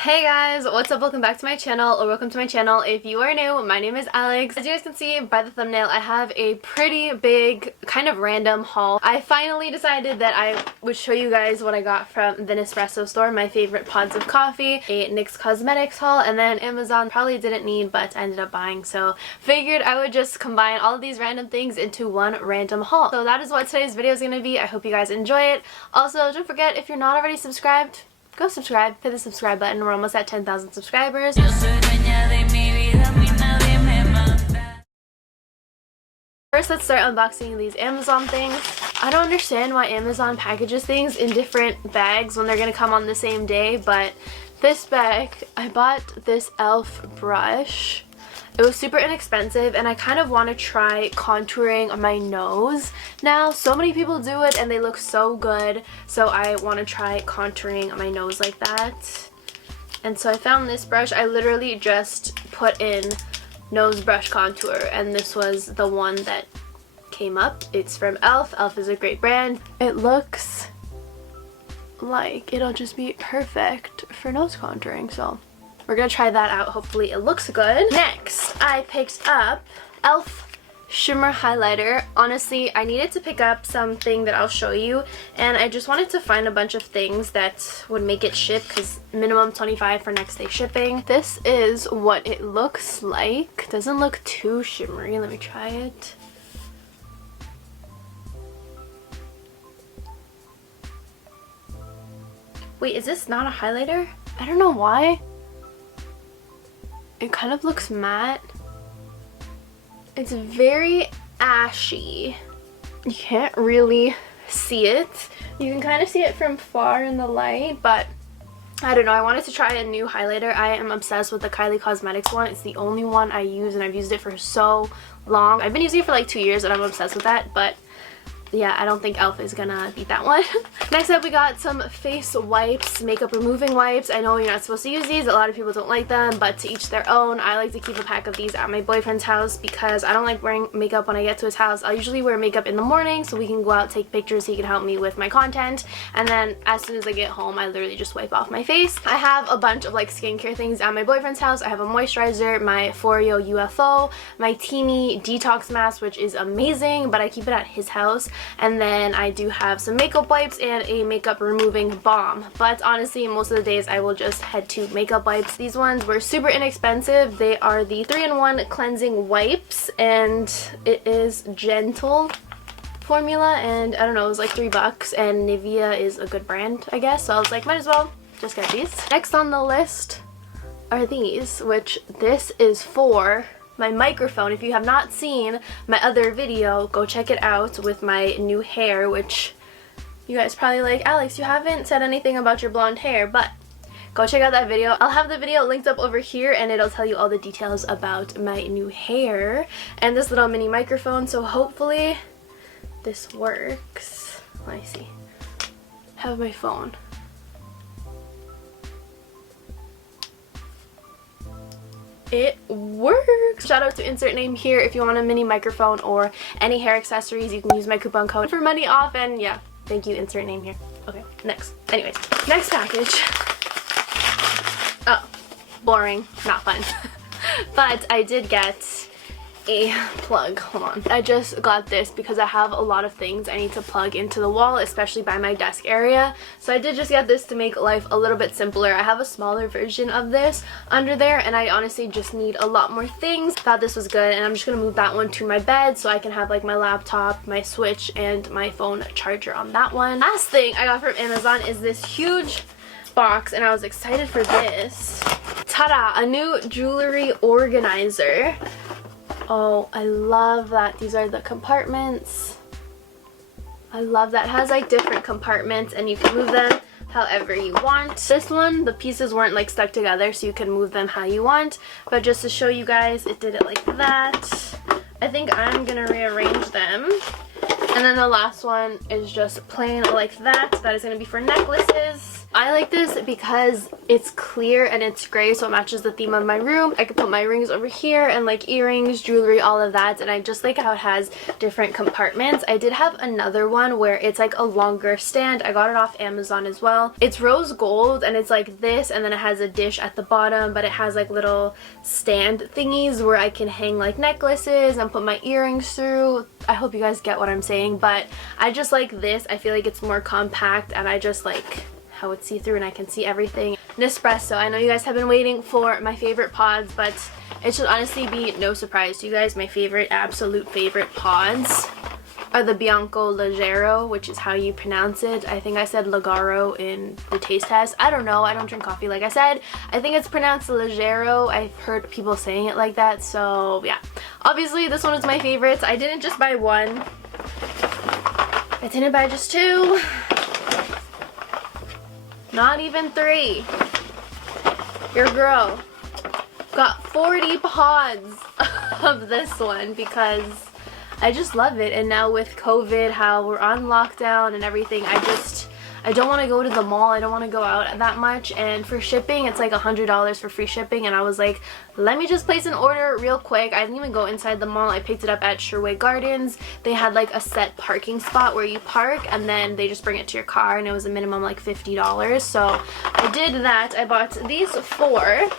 Hey guys, what's up? Welcome back to my channel, or welcome to my channel if you are new. My name is Alex. As you guys can see by the thumbnail, I have a pretty big, kind of random haul. I finally decided that I would show you guys what I got from the NESPRESSO store, my favorite pods of coffee, a NYX Cosmetics haul, and then Amazon probably didn't need but I ended up buying, so figured I would just combine all of these random things into one random haul. So that is what today's video is going to be. I hope you guys enjoy it. Also, don't forget, if you're not already subscribed, go subscribe, hit the subscribe button. We're almost at 10,000 subscribers. First, let's start unboxing these Amazon things. I don't understand why Amazon packages things in different bags when they're gonna come on the same day, but this bag, I bought this e.l.f. brush. It was super inexpensive, and I kind of want to try contouring my nose now. So many people do it and they look so good, so I want to try contouring my nose like that. And so I found this brush. I literally just put in nose brush contour and this was the one that came up. It's from e.l.f. e.l.f. is a great brand. It looks like it'll just be perfect for nose contouring, so we're gonna try that out. Hopefully it looks good. Next, I picked up e.l.f. Shimmer Highlighter. Honestly, I needed to pick up something that I'll show you, and I just wanted to find a bunch of things that would make it ship, because minimum $25 for next day shipping. This is what it looks like. Doesn't look too shimmery. Let me try it. Wait, is this not a highlighter? I don't know why. It kind of looks matte. It's very ashy. You can't really see it. You can kind of see it from far in the light, but I don't know. I wanted to try a new highlighter. I am obsessed with the Kylie Cosmetics one. It's the only one I use, and I've used it for so long. I've been using it for like 2 years, and I'm obsessed with that, but yeah, I don't think e.l.f. is gonna beat that one. Next up, we got some face wipes, makeup removing wipes. I know you're not supposed to use these. A lot of people don't like them, but to each their own. I like to keep a pack of these at my boyfriend's house because I don't like wearing makeup when I get to his house. I'll usually wear makeup in the morning so we can go out, take pictures, he can help me with my content, and then as soon as I get home, I literally just wipe off my face. I have a bunch of like skincare things at my boyfriend's house. I have a moisturizer, my Foreo UFO, my Teeny Detox Mask, which is amazing, but I keep it at his house, and then I do have some makeup wipes and a makeup removing balm, but honestly most of the days I will just head to makeup wipes. These ones were super inexpensive. They are the 3-in-1 cleansing wipes, and it is gentle formula, and I don't know, it was like $3, and Nivea is a good brand, I guess, so I was like, might as well just get these. Next on the list are these, which this is for my microphone. If you have not seen my other video, go check it out with my new hair, which you guys probably like, Alex, you haven't said anything about your blonde hair, but go check out that video. I'll have the video linked up over here, and it'll tell you all the details about my new hair and this little mini microphone, so hopefully this works. Let me see. I have my phone. It works! Shout out to insert name here. If you want a mini microphone or any hair accessories, you can use my coupon code for money off, and yeah, thank you, insert name here. Okay, next. Anyways, next package. Oh, boring, not fun. But I did get a plug. Hold on. I just got this because I have a lot of things I need to plug into the wall, especially by my desk area. So I did just get this to make life a little bit simpler. I have a smaller version of this under there, and I honestly just need a lot more things. Thought this was good, and I'm just gonna move that one to my bed so I can have like my laptop, my Switch, and my phone charger on that one. Last thing I got from Amazon is this huge box, and I was excited for this. Ta-da! A new jewelry organizer. Oh, I love that. These are the compartments. I love that. It has like different compartments, and you can move them however you want. This one, the pieces weren't like stuck together, so you can move them how you want. But just to show you guys, it did it like that. I think I'm gonna rearrange them And then the last one is just plain like that. That is going to be for necklaces. I like this because it's clear and it's gray, so it matches the theme of my room. I could put my rings over here and like earrings, jewelry, all of that. And I just like how it has different compartments. I did have another one where it's like a longer stand. I got it off Amazon as well. It's rose gold and it's like this, and then it has a dish at the bottom, but it has like little stand thingies where I can hang like necklaces and put my earrings through. I hope you guys get what I'm saying, but I just like this. I feel like it's more compact, and I just like how it's see-through and I can see everything. NESPRESSO. I know you guys have been waiting for my favorite pods, but it should honestly be no surprise to you guys. My favorite, absolute favorite pods are the Bianco Leggero, which is how you pronounce it. I think I said Legaro in the taste test. I don't know. I don't drink coffee like I said. I think it's pronounced Leggero. I've heard people saying it like that. So yeah. Obviously this one is my favorite. I didn't just buy one. I didn't buy just two. Not even three. Your girl got 40 pods of this one because I just love it. And now with COVID, how we're on lockdown and everything, I don't want to go to the mall. I don't want to go out that much, and for shipping it's like $100 for free shipping, and I was like, let me just place an order real quick. I didn't even go inside the mall. I picked it up at Sherway Gardens. They had like a set parking spot where you park and then they just bring it to your car, and it was a minimum like $50. So I did that. I bought these four.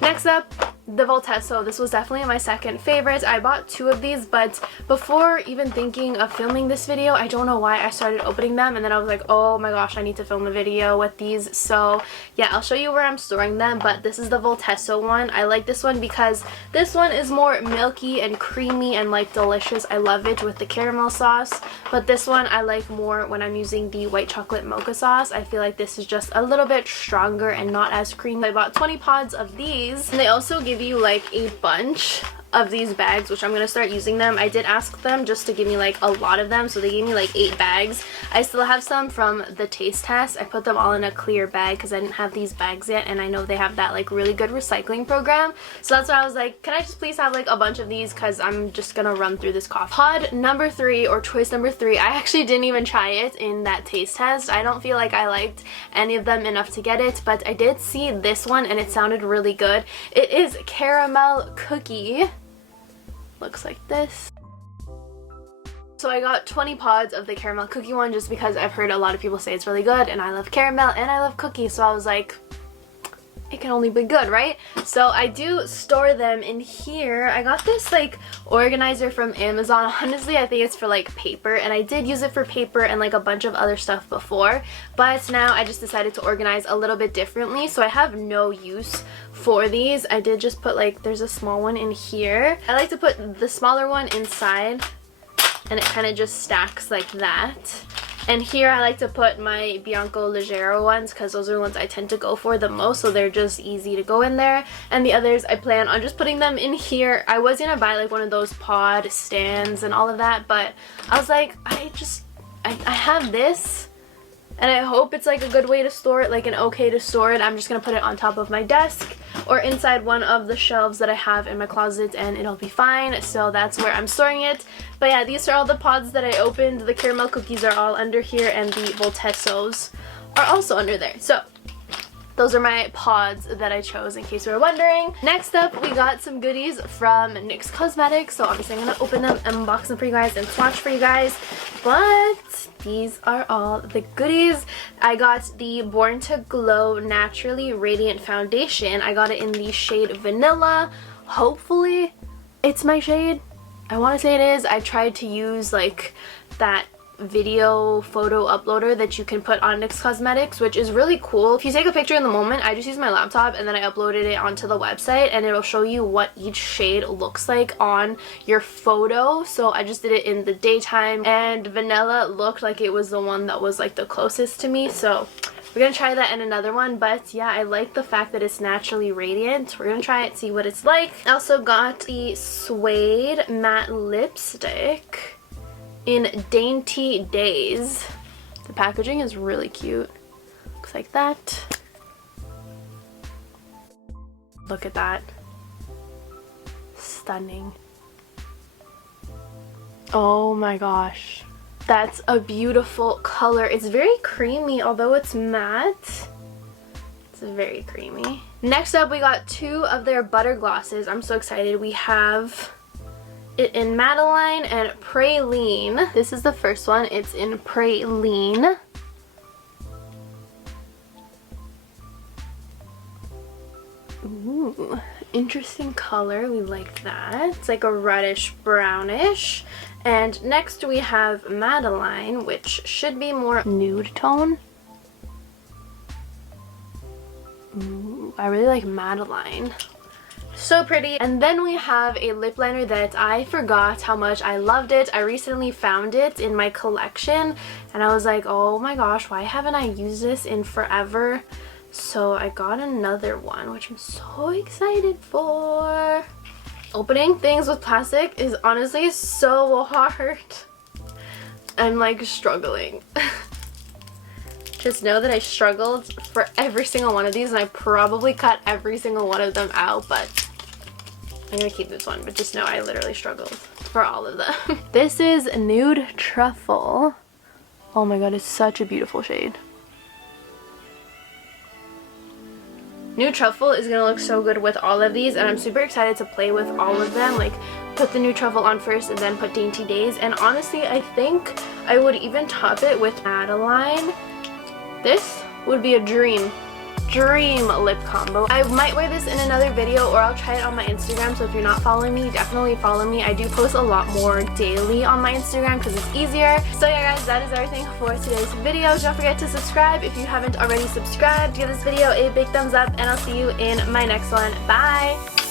Next up, the Vertuo. This was definitely my second favorite. I bought two of these, but before even thinking of filming this video, I don't know why I started opening them, and then I was like, oh my gosh, I need to film a video with these. So yeah, I'll show you where I'm storing them, but this is the Vertuo one. I like this one because this one is more milky and creamy and like delicious. I love it with the caramel sauce, but this one I like more when I'm using the white chocolate mocha sauce. I feel like this is just a little bit stronger and not as creamy. I bought 20 pods of these, and they also give you like a bunch of these bags, which I'm gonna start using them. I did ask them just to give me like a lot of them, so they gave me like 8 bags. I still have some from the taste test. I put them all in a clear bag because I didn't have these bags yet, and I know they have that like really good recycling program, so that's why I was like, can I just please have like a bunch of these, because I'm just gonna run through this coffee. Pod number 3, or choice number 3, I actually didn't even try it in that taste test. I don't feel like I liked any of them enough to get it, but I did see this one and it sounded really good. It is caramel cookie. Looks like this. So I got 20 pods of the caramel cookie one just because I've heard a lot of people say it's really good, and I love caramel and I love cookies, so I was like, it can only be good, right? So I do store them in here. I got this like organizer from Amazon. Honestly, I think it's for like paper, and I did use it for paper and like a bunch of other stuff before, but now I just decided to organize a little bit differently, so I have no use for these. I did just put like, there's a small one in here. I like to put the smaller one inside, and it kind of just stacks like that. And here I like to put my Bianco Leggero ones because those are the ones I tend to go for the most, so they're just easy to go in there. And the others I plan on just putting them in here. I was gonna buy like one of those pod stands and all of that, but I was like, I have this, and I hope it's like a good way to store it, like an okay to store it. I'm just gonna put it on top of my desk or inside one of the shelves that I have in my closet, and it'll be fine. So that's where I'm storing it. But yeah, these are all the pods that I opened. The caramel cookies are all under here, and the Vertuos are also under there. So those are my pods that I chose, in case you were wondering. Next up, we got some goodies from NYX Cosmetics. So obviously I'm gonna open them, unbox them for you guys, and swatch for you guys. But these are all the goodies. I got the Born to Glow Naturally Radiant Foundation. I got it in the shade Vanilla. Hopefully it's my shade. I want to say it is. I tried to use like that video photo uploader that you can put on NYX Cosmetics, which is really cool. If you take a picture in the moment, I just use my laptop and then I uploaded it onto the website, and it'll show you what each shade looks like on your photo. So I just did it in the daytime, and Vanilla looked like it was the one that was like the closest to me, so we're gonna try that in another one. But yeah, I like the fact that it's naturally radiant. We're gonna try it, see what it's like. I also got the Suede Matte Lipstick in Dainty Days. The packaging is really cute. Looks like that. Look at that. Stunning. Oh my gosh. That's a beautiful color. It's very creamy, although it's matte. It's very creamy. Next up, we got 2 of their butter glosses. I'm so excited. We have it in Madeline and Praline. This is the first one. It's in Praline. Ooh, interesting color. We like that. It's like a reddish brownish. And next we have Madeline, which should be more nude tone. Ooh, I really like Madeline. So pretty. And then we have a lip liner that I forgot how much I loved it. I recently found it in my collection and I was like, oh my gosh, why haven't I used this in forever? So I got another one, which I'm so excited for. Opening things with plastic is honestly so hard. I'm like struggling. Just know that I struggled for every single one of these and I probably cut every single one of them out, but I'm gonna keep this one. But just know I literally struggled for all of them. This is Nude Truffle. Oh my god, it's such a beautiful shade. Nude Truffle is gonna look so good with all of these and I'm super excited to play with all of them. Like put the Nude Truffle on first and then put Dainty Days. And honestly, I think I would even top it with Madeline. This would be a dream lip combo. I might wear this in another video or I'll try it on my Instagram, so if you're not following me, definitely follow me. I do post a lot more daily on my Instagram because it's easier. So yeah guys, that is everything for today's video. Don't forget to subscribe if you haven't already subscribed. Give this video a big thumbs up and I'll see you in my next one. Bye!